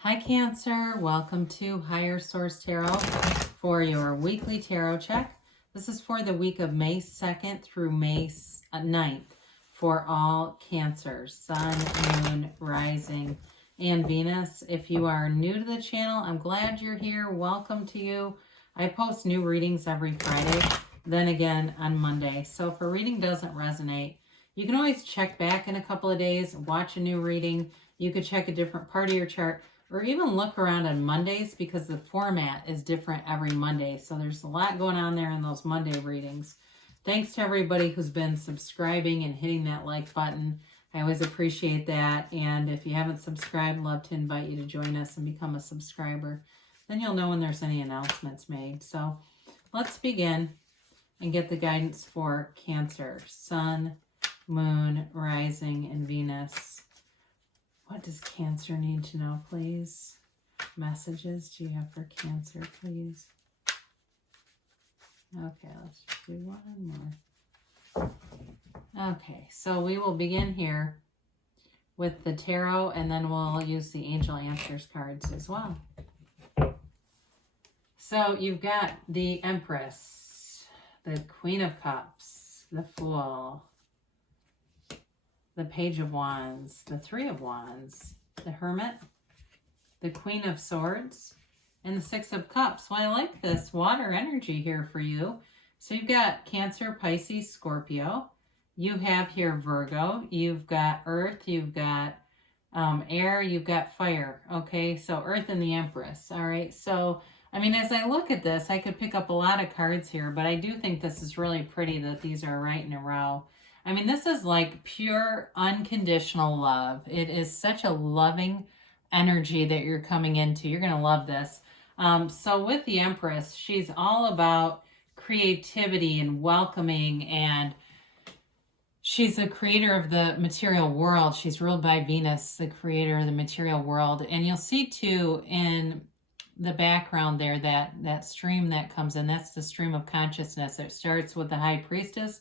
Hi Cancer, welcome to Higher Source Tarot for your weekly tarot check. This is for the week of May 2nd through May 9th for all Cancers, Sun, Moon, Rising, and Venus. If you are new to the channel, I'm glad you're here. Welcome to you. I post new readings every Friday, then again on Monday. So if a reading doesn't resonate, you can always check back in a couple of days, watch a new reading. You could check a different part of your chart, or even look around on Mondays because the format is different every Monday. So there's a lot going on there in those Monday readings. Thanks to everybody who's been subscribing and hitting that like button. I always appreciate that. And if you haven't subscribed, I'd love to invite you to join us and become a subscriber. Then you'll know when there's any announcements made. So let's begin and get the guidance for Cancer, Sun, Moon, Rising, and Venus. What does Cancer need to know, please? Messages do you have for Cancer, please? Okay, let's do one more. Okay, so we will begin here with the tarot, and then we'll use the Angel Answers cards as well. So you've got the Empress, the Queen of Cups, the Fool, the Page of Wands, the Three of Wands, the Hermit, the Queen of Swords, and the Six of Cups. Well, I like this water energy here for you. So you've got Cancer, Pisces, Scorpio. You have here Virgo. You've got Earth. You've got air. You've got fire. Okay, so Earth and the Empress. All right, so I mean, as I look at this, I could pick up a lot of cards here, but I do think this is really pretty that these are right in a row. I mean, this is like pure unconditional love. It is such a loving energy that you're coming into. You're going to love this. So with the Empress, she's all about creativity and welcoming, and she's a creator of the material world. She's ruled by Venus, the creator of the material world. And you'll see too in the background there that stream that comes in. That's the stream of consciousness. It starts with the High Priestess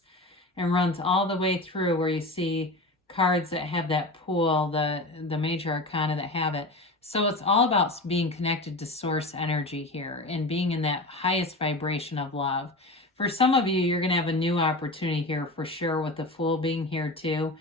and runs all the way through where you see cards that have that pool, the major arcana that have it. So it's all about being connected to source energy here and being in that highest vibration of love. For some of you, you're going to have a new opportunity here for sure with the Fool being here too.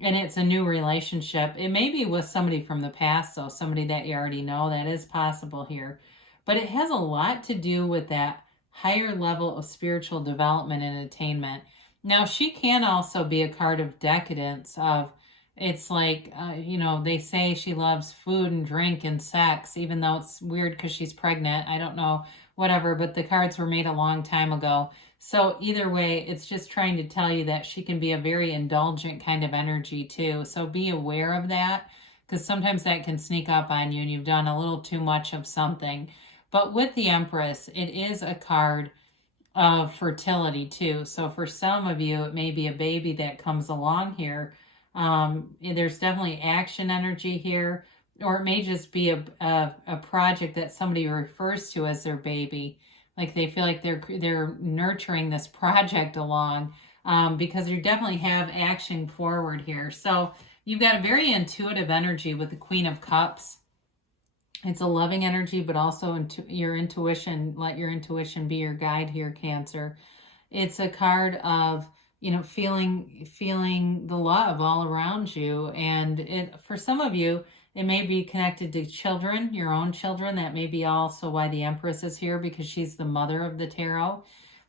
And it's a new relationship. It may be with somebody from the past, so somebody that you already know. That is possible here. But it has a lot to do with that higher level of spiritual development and attainment. Now, she can also be a card of decadence of, it's like, they say she loves food and drink and sex, even though it's weird because she's pregnant. I don't know, whatever, but the cards were made a long time ago. So either way, it's just trying to tell you that she can be a very indulgent kind of energy too. So be aware of that, because sometimes that can sneak up on you and you've done a little too much of something. But with the Empress, it is a card of fertility too. So for some of you, it may be a baby that comes along here. There's definitely action energy here, or it may just be a project that somebody refers to as their baby. Like they feel like they're nurturing this project along, because you definitely have action forward here. So you've got a very intuitive energy with the Queen of Cups. It's a loving energy, but also your intuition. Let your intuition be your guide here, Cancer. It's a card of, feeling the love all around you. And for some of you, it may be connected to children, your own children. That may be also why the Empress is here, because she's the mother of the tarot.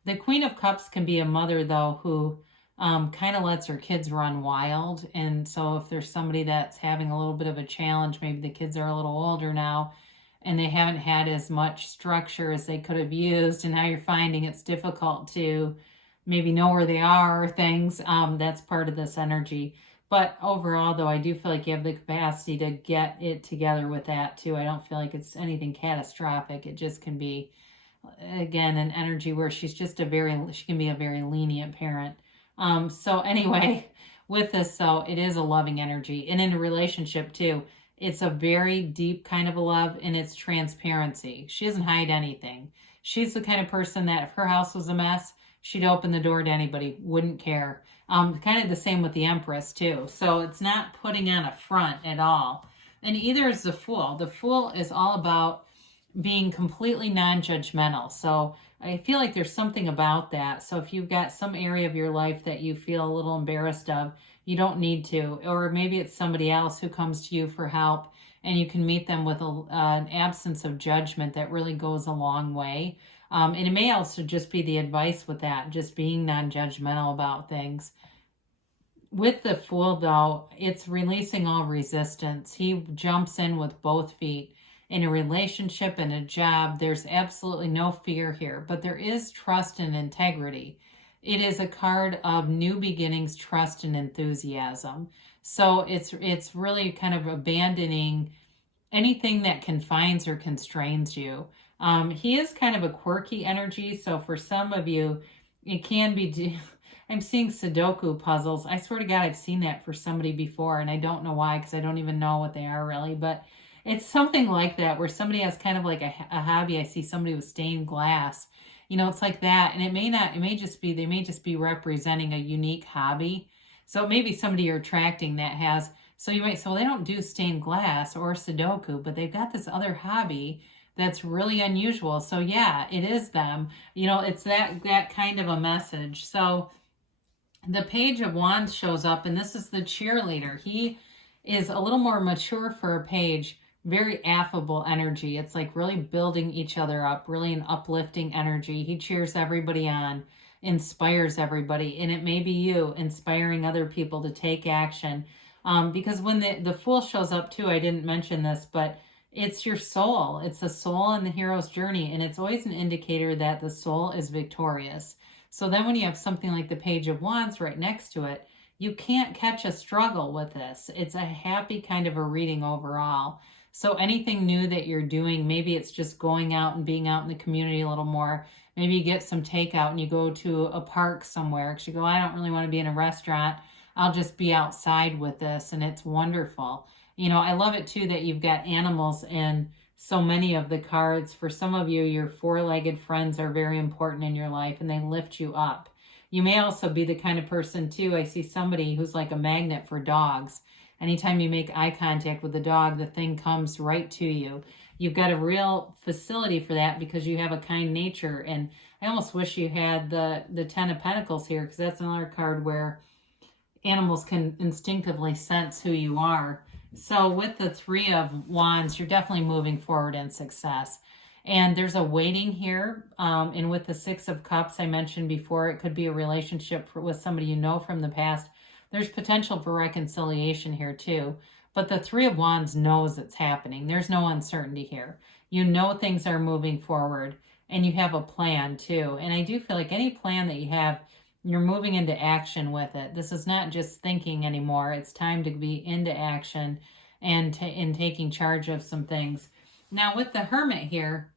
The Queen of Cups can be a mother, though, who kind of lets her kids run wild. And so if there's somebody that's having a little bit of a challenge, maybe the kids are a little older now and they haven't had as much structure as they could have used, and now you're finding it's difficult to maybe know where they are or things, that's part of this energy. But overall, though, I do feel like you have the capacity to get it together with that too. I don't feel like it's anything catastrophic. It just can be, again, an energy where she can be a very lenient parent. So anyway, with this, though, it is a loving energy. And in a relationship too, it's a very deep kind of a love, and it's transparency. She doesn't hide anything. She's the kind of person that if her house was a mess, she'd open the door to anybody, wouldn't care. Kind of the same with the Empress too. So it's not putting on a front at all. And either is the Fool. The Fool is all about being completely non-judgmental. So I feel like there's something about that. So if you've got some area of your life that you feel a little embarrassed of, you don't need to. Or maybe it's somebody else who comes to you for help and you can meet them with an absence of judgment that really goes a long way. And it may also just be the advice with that, just being non-judgmental about things. With the Fool, though, it's releasing all resistance. He jumps in with both feet. In a relationship and a job, there's absolutely no fear here, but there is trust and integrity. It is a card of new beginnings, trust, and enthusiasm. So it's really kind of abandoning anything that confines or constrains you. He is kind of a quirky energy, so for some of you, it can be... I'm seeing Sudoku puzzles. I swear to God, I've seen that for somebody before, and I don't know why, because I don't even know what they are really, but it's something like that, where somebody has kind of like a hobby. I see somebody with stained glass. You know, it's like that, and they may just be representing a unique hobby. So it may be somebody you're attracting that has, so you might say, well, they don't do stained glass or Sudoku, but they've got this other hobby that's really unusual. So yeah, it is them. You know, it's that kind of a message. So the Page of Wands shows up, and this is the cheerleader. He is a little more mature for a page, very affable energy. It's like really building each other up, really an uplifting energy. He cheers everybody on, inspires everybody, and it may be you inspiring other people to take action. Because when the Fool shows up too, I didn't mention this, but it's your soul. It's the soul in the hero's journey, and it's always an indicator that the soul is victorious. So then when you have something like the Page of Wands right next to it, you can't catch a struggle with this. It's a happy kind of a reading overall. So anything new that you're doing, maybe it's just going out and being out in the community a little more. Maybe you get some takeout and you go to a park somewhere because you go, I don't really want to be in a restaurant. I'll just be outside with this, and it's wonderful. You know, I love it too that you've got animals in so many of the cards. For some of you, your four-legged friends are very important in your life, and they lift you up. You may also be the kind of person too, I see somebody who's like a magnet for dogs. Anytime you make eye contact with the dog, the thing comes right to you. You've got a real facility for that because you have a kind nature. And I almost wish you had the Ten of Pentacles here, because that's another card where animals can instinctively sense who you are. So with the Three of Wands, you're definitely moving forward in success. And there's a waiting here. And with the Six of Cups, I mentioned before, it could be a relationship with somebody you know from the past. There's potential for reconciliation here too. But the Three of Wands knows it's happening. There's no uncertainty here. You know things are moving forward, and you have a plan too. And I do feel like any plan that you have, you're moving into action with it. This is not just thinking anymore. It's time to be into action and in taking charge of some things. Now with the Hermit here,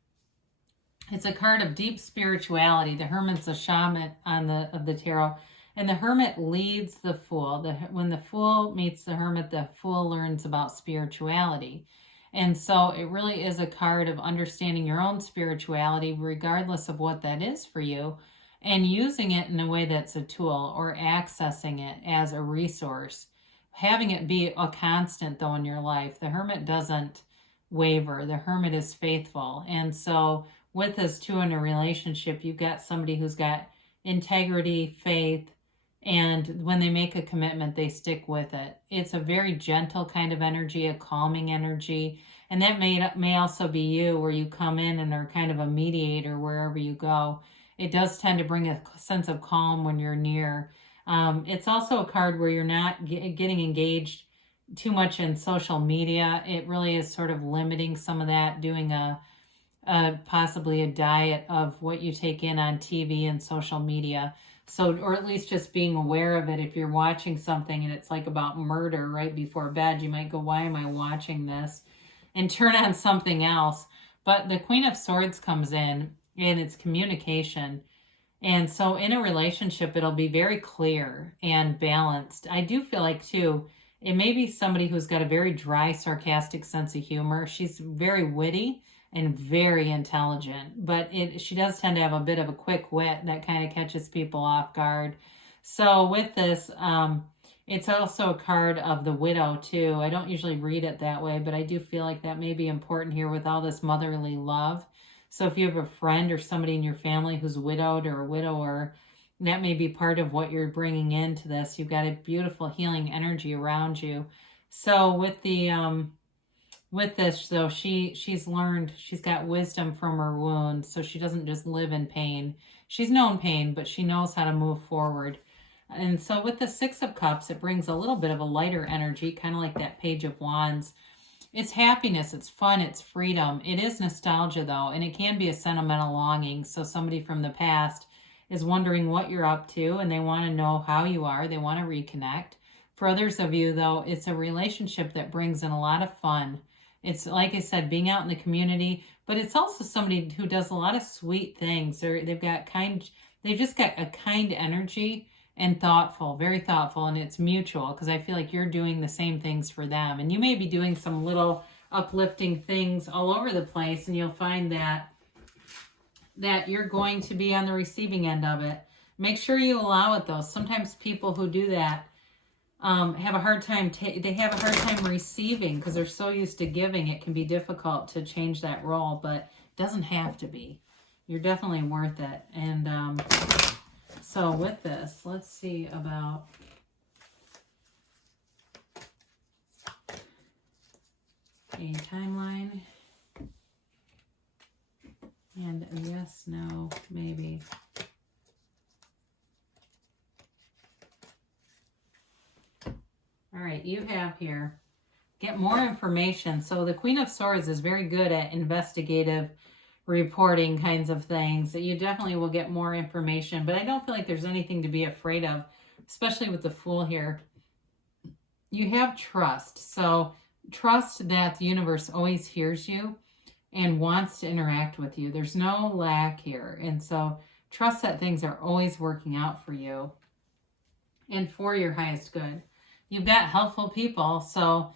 it's a card of deep spirituality. The Hermit's a shaman of the tarot. And the Hermit leads the Fool. When the Fool meets the Hermit, the Fool learns about spirituality. And so it really is a card of understanding your own spirituality, regardless of what that is for you, and using it in a way that's a tool, or accessing it as a resource. Having it be a constant, though, in your life. The Hermit doesn't waver. The Hermit is faithful. And so with this, too, in a relationship, you've got somebody who's got integrity, faith, and when they make a commitment, they stick with it. It's a very gentle kind of energy, a calming energy. And that may also be you, where you come in and are kind of a mediator wherever you go. It does tend to bring a sense of calm when you're near. It's also a card where you're not getting engaged too much in social media. It really is sort of limiting some of that, doing possibly a diet of what you take in on TV and social media. So, or at least just being aware of it. If you're watching something and it's like about murder right before bed, you might go, why am I watching this? And turn on something else. But the Queen of Swords comes in, and it's communication. And so in a relationship, it'll be very clear and balanced. I do feel like, too, it may be somebody who's got a very dry, sarcastic sense of humor. She's very witty and very intelligent, but she does tend to have a bit of a quick wit that kind of catches people off guard. So with this, It's also a card of the widow too. I don't usually read it that way, but I do feel like that may be important here with all this motherly love. So if you have a friend or somebody in your family who's widowed or a widower, that may be part of what you're bringing into this. You've got a beautiful healing energy around you. So with this, though, she's learned, she's got wisdom from her wounds, so she doesn't just live in pain. She's known pain, but she knows how to move forward. And so with the Six of Cups, it brings a little bit of a lighter energy, kind of like that Page of Wands. It's happiness, it's fun, it's freedom. It is nostalgia, though, and it can be a sentimental longing. So somebody from the past is wondering what you're up to, and they want to know how you are. They want to reconnect. For others of you, though, it's a relationship that brings in a lot of fun. It's, like I said, being out in the community, but it's also somebody who does a lot of sweet things. They've just got a kind energy and thoughtful, very thoughtful, and it's mutual because I feel like you're doing the same things for them. And you may be doing some little uplifting things all over the place, and you'll find that you're going to be on the receiving end of it. Make sure you allow it, though. Sometimes people who do that have a hard time receiving because they're so used to giving. It can be difficult to change that role, but it doesn't have to be. You're definitely worth it. And so with this, let's see about a timeline and a yes, no, maybe. All right, you have here, get more information. So the Queen of Swords is very good at investigative reporting kinds of things. So you definitely will get more information, but I don't feel like there's anything to be afraid of, especially with the Fool here. You have trust. So trust that the universe always hears you and wants to interact with you. There's no lack here. And so trust that things are always working out for you and for your highest good. You've got helpful people. So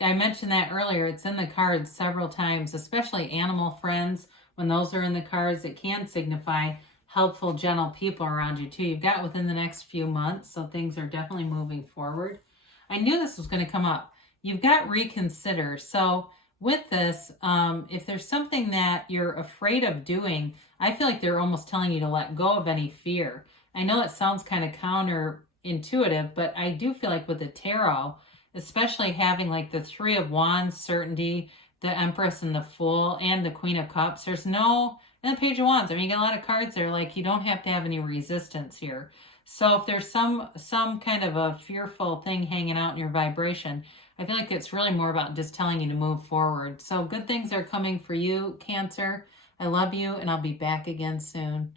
I mentioned that earlier. It's in the cards several times, especially animal friends. When those are in the cards, it can signify helpful, gentle people around you too. You've got within the next few months, so things are definitely moving forward. I knew this was going to come up. You've got reconsider. So with this, if there's something that you're afraid of doing, I feel like they're almost telling you to let go of any fear. I know it sounds kind of counterintuitive, but I do feel like with the tarot, especially having like the Three of Wands, certainty, the Empress and the Fool, and the Queen of Cups, and the Page of Wands. I mean, you get a lot of cards there, like you don't have to have any resistance here. So if there's some kind of a fearful thing hanging out in your vibration, I feel like it's really more about just telling you to move forward. So good things are coming for you, Cancer. I love you, and I'll be back again soon.